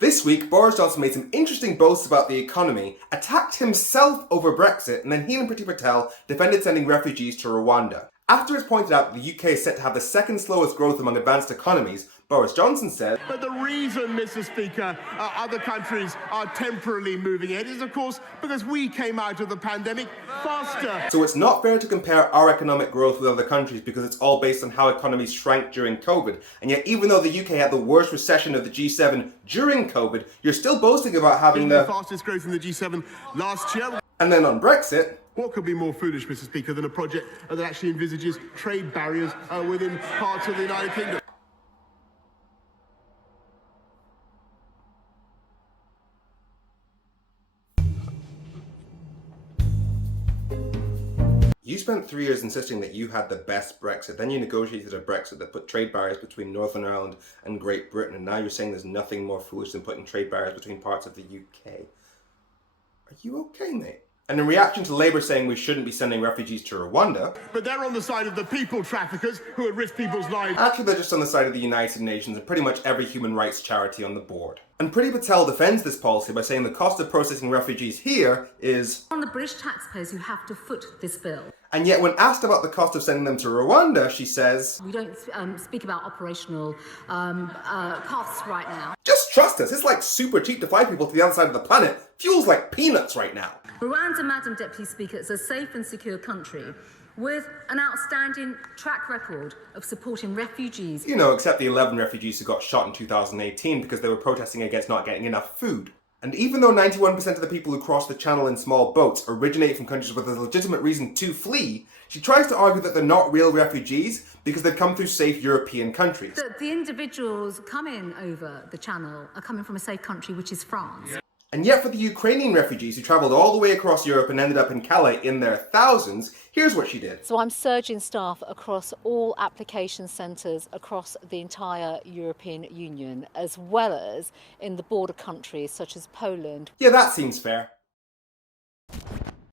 This week, Boris Johnson made some interesting boasts about the economy, attacked himself over Brexit, and then he and Priti Patel defended sending refugees to Rwanda. After it's pointed out that the UK is set to have the second slowest growth among advanced economies, Boris Johnson said, "But the reason, Mr. Speaker, other countries are temporarily moving ahead is, of course, because we came out of the pandemic faster." So it's not fair to compare our economic growth with other countries because it's all based on how economies shrank during COVID. And yet, even though the UK had the worst recession of the G7 during COVID, you're still boasting about having the fastest growth in the G7 last year. And then on Brexit, what could be more foolish, Mr. Speaker, than a project that actually envisages trade barriers within parts of the United Kingdom? You spent 3 years insisting that you had the best Brexit, then you negotiated a Brexit that put trade barriers between Northern Ireland and Great Britain, and now you're saying there's nothing more foolish than putting trade barriers between parts of the UK. Are you okay, mate? And in reaction to Labour saying we shouldn't be sending refugees to Rwanda... But they're on the side of the people traffickers who would risk people's lives. Actually, they're just on the side of the United Nations and pretty much every human rights charity on the board. And Priti Patel defends this policy by saying the cost of processing refugees here is... on the British taxpayers who have to foot this bill. And yet when asked about the cost of sending them to Rwanda, she says... we don't speak about operational costs right now. Just trust us, it's like super cheap to fly people to the other side of the planet. Fuel's like peanuts right now. Rwanda, Madam Deputy Speaker, is a safe and secure country with an outstanding track record of supporting refugees. You know, except the 11 refugees who got shot in 2018 because they were protesting against not getting enough food. And even though 91% of the people who cross the channel in small boats originate from countries with a legitimate reason to flee, she tries to argue that they're not real refugees because they've come through safe European countries. The individuals coming over the channel are coming from a safe country, which is France. And yet for the Ukrainian refugees who travelled all the way across Europe and ended up in Calais in their thousands, here's what she did. So I'm surging staff across all application centres across the entire European Union, as well as in the border countries such as Poland. Yeah, that seems fair.